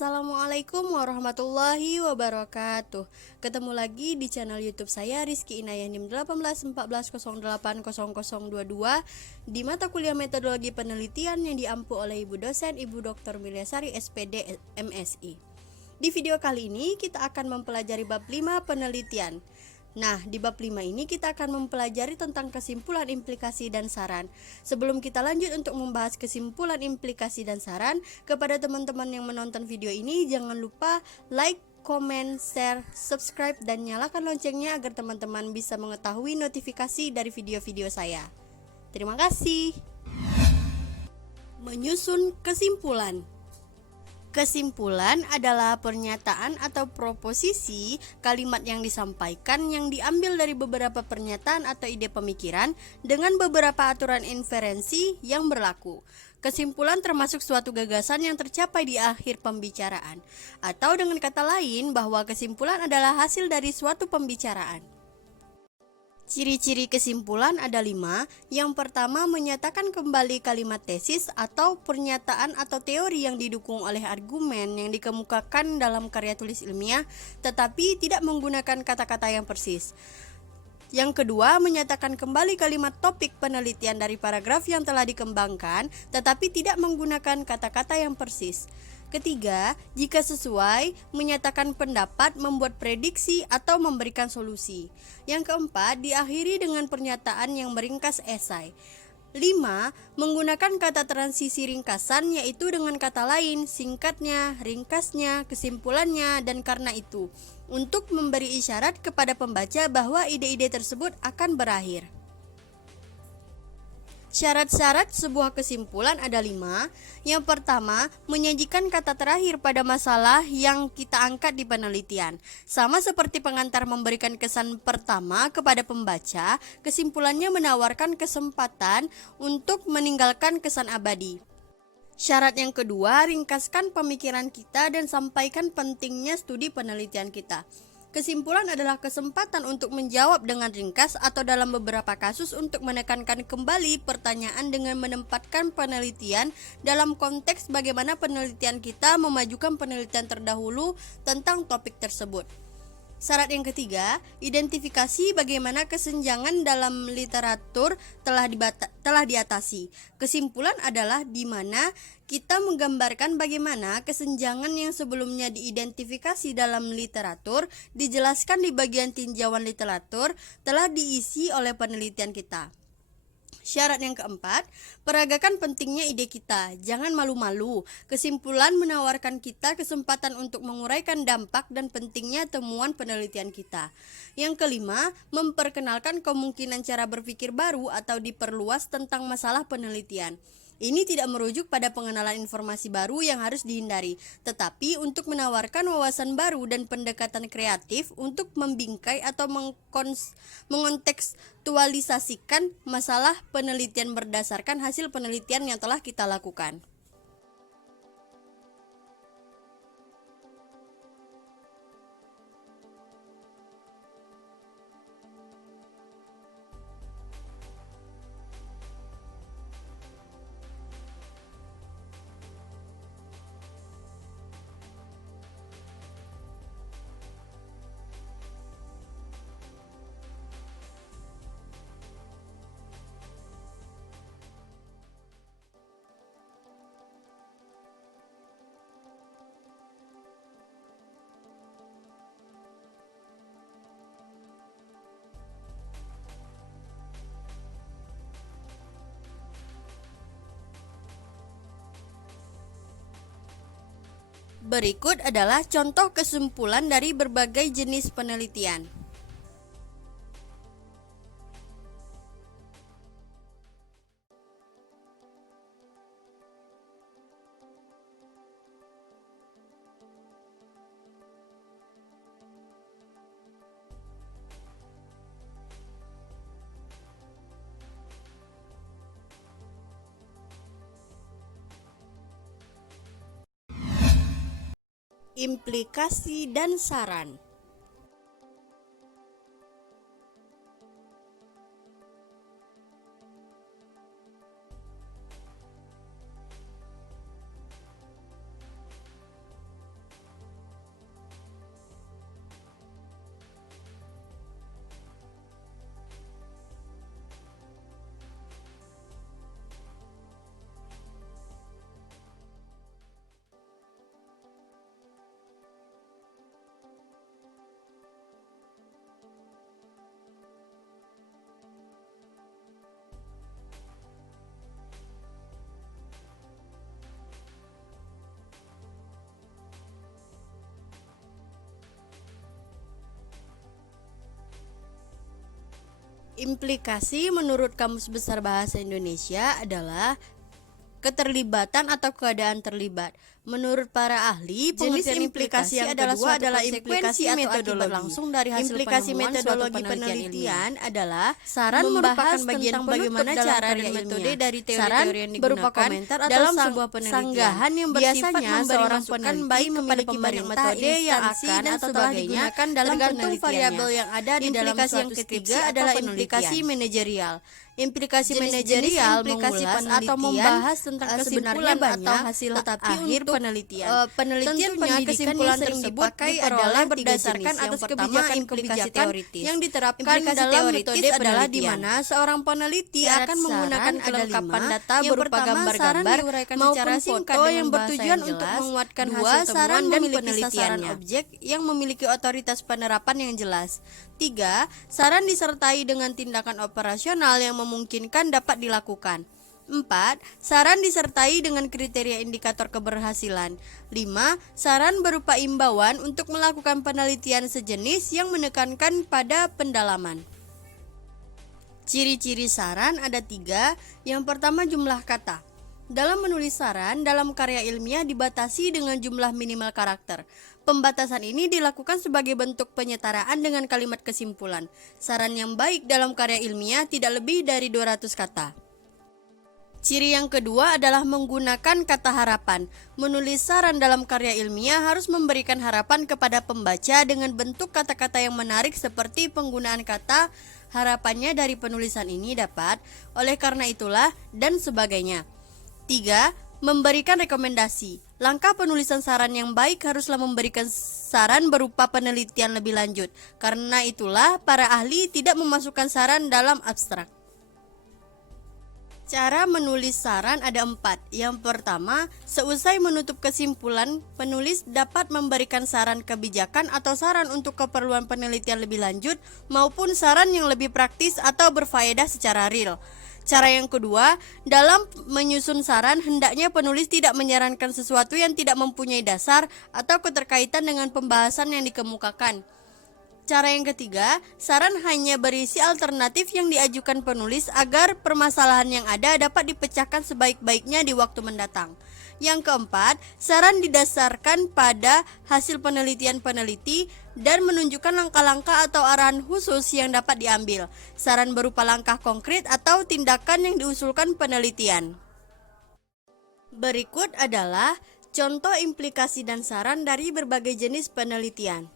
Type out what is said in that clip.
Assalamualaikum warahmatullahi wabarakatuh. Ketemu lagi di channel YouTube saya Rizky Inayah NIM 1814080022 di mata kuliah metodologi penelitian yang diampu oleh Ibu dosen Ibu Dr. Milyasari SPD MSI. Di video kali ini kita akan mempelajari bab 5 penelitian. Nah, di bab 5 ini kita akan mempelajari tentang kesimpulan, implikasi, dan saran. Sebelum kita lanjut untuk membahas kesimpulan, implikasi, dan saran, kepada teman-teman yang menonton video ini, jangan lupa like, komen, share, subscribe, dan nyalakan loncengnya agar teman-teman bisa mengetahui notifikasi dari video-video saya. Terima kasih. Menyusun kesimpulan. Kesimpulan adalah pernyataan atau proposisi kalimat yang disampaikan yang diambil dari beberapa pernyataan atau ide pemikiran dengan beberapa aturan inferensi yang berlaku. Kesimpulan termasuk suatu gagasan yang tercapai di akhir pembicaraan, atau dengan kata lain bahwa kesimpulan adalah hasil dari suatu pembicaraan. Ciri-ciri kesimpulan ada 5. Yang pertama, menyatakan kembali kalimat tesis atau pernyataan atau teori yang didukung oleh argumen yang dikemukakan dalam karya tulis ilmiah, tetapi tidak menggunakan kata-kata yang persis. Yang kedua, menyatakan kembali kalimat topik penelitian dari paragraf yang telah dikembangkan, tetapi tidak menggunakan kata-kata yang persis. Ketiga, jika sesuai, menyatakan pendapat, membuat prediksi, atau memberikan solusi. Yang keempat, diakhiri dengan pernyataan yang meringkas esai. 5. Menggunakan kata transisi ringkasan, yaitu dengan kata lain, singkatnya, ringkasnya, kesimpulannya, dan karena itu, untuk memberi isyarat kepada pembaca bahwa ide-ide tersebut akan berakhir. Syarat-syarat sebuah kesimpulan ada 5. Yang pertama, menyajikan kata terakhir pada masalah yang kita angkat di penelitian. Sama seperti pengantar memberikan kesan pertama kepada pembaca, kesimpulannya menawarkan kesempatan untuk meninggalkan kesan abadi. Syarat yang kedua, ringkaskan pemikiran kita dan sampaikan pentingnya studi penelitian kita. Kesimpulan adalah kesempatan untuk menjawab dengan ringkas atau dalam beberapa kasus untuk menekankan kembali pertanyaan dengan menempatkan penelitian dalam konteks bagaimana penelitian kita memajukan penelitian terdahulu tentang topik tersebut. Syarat yang ketiga, identifikasi bagaimana kesenjangan dalam literatur telah diatasi. Kesimpulan adalah di mana kita menggambarkan bagaimana kesenjangan yang sebelumnya diidentifikasi dalam literatur, dijelaskan di bagian tinjauan literatur, telah diisi oleh penelitian kita. Syarat yang keempat, peragakan pentingnya ide kita, jangan malu-malu. Kesimpulan menawarkan kita kesempatan untuk menguraikan dampak dan pentingnya temuan penelitian kita. Yang kelima, memperkenalkan kemungkinan cara berpikir baru atau diperluas tentang masalah penelitian. Ini tidak merujuk pada pengenalan informasi baru yang harus dihindari, tetapi untuk menawarkan wawasan baru dan pendekatan kreatif untuk membingkai atau mengontekstualisasikan masalah penelitian berdasarkan hasil penelitian yang telah kita lakukan. Berikut adalah contoh kesimpulan dari berbagai jenis penelitian. Implikasi dan saran. Implikasi menurut Kamus Besar Bahasa Indonesia adalah keterlibatan atau keadaan terlibat. Menurut para ahli, pengertian implikasi yang kedua adalah implikasi metodologi langsung dari hasil implikasi metodologi penelitian adalah saran merupakan bagian bagaimana cara dan metode dari teori-teori yang digunakan komentar dalam sebuah penelitian yang biasanya seorang peneliti memiliki banyak metode yang akan atau telah digunakan dalam penelitiannya. Variabel yang ada di dalam suatu skripsi adalah implikasi manajerial. Implikasi manajerial mengulas atau membahas tentang kesimpulan atau hasil akhir penelitian. Tentunya kesimpulan tersebut adalah berdasarkan atas kebijakan teoritis yang diterapkan dalam metode adalah di mana seorang peneliti akan menggunakan kelengkapan data berupa gambar-gambar maupun foto yang bertujuan untuk menguatkan hasil temuan dan penelitiannya. Objek yang memiliki otoritas penerapan yang jelas. 3. Saran disertai dengan tindakan operasional yang memungkinkan dapat dilakukan. 4. Saran disertai dengan kriteria indikator keberhasilan. 5. Saran berupa imbauan untuk melakukan penelitian sejenis yang menekankan pada pendalaman. Ciri-ciri saran ada 3. Yang pertama, jumlah kata. Dalam menulis saran, dalam karya ilmiah dibatasi dengan jumlah minimal karakter. Pembatasan ini dilakukan sebagai bentuk penyetaraan dengan kalimat kesimpulan. Saran yang baik dalam karya ilmiah tidak lebih dari 200 kata. Ciri yang kedua adalah menggunakan kata harapan. Menulis saran dalam karya ilmiah harus memberikan harapan kepada pembaca dengan bentuk kata-kata yang menarik seperti penggunaan kata harapannya dari penulisan ini dapat, oleh karena itulah, dan sebagainya. 3. Memberikan rekomendasi. Langkah penulisan saran yang baik haruslah memberikan saran berupa penelitian lebih lanjut. Karena itulah para ahli tidak memasukkan saran dalam abstrak. Cara menulis saran ada 4. Yang pertama, seusai menutup kesimpulan, penulis dapat memberikan saran kebijakan atau saran untuk keperluan penelitian lebih lanjut maupun saran yang lebih praktis atau berfaedah secara real. Cara yang kedua, dalam menyusun saran, hendaknya penulis tidak menyarankan sesuatu yang tidak mempunyai dasar atau keterkaitan dengan pembahasan yang dikemukakan. Cara yang ketiga, saran hanya berisi alternatif yang diajukan penulis agar permasalahan yang ada dapat dipecahkan sebaik-baiknya di waktu mendatang. Yang keempat, saran didasarkan pada hasil penelitian peneliti dan menunjukkan langkah-langkah atau arahan khusus yang dapat diambil. Saran berupa langkah konkret atau tindakan yang diusulkan penelitian. Berikut adalah contoh implikasi dan saran dari berbagai jenis penelitian.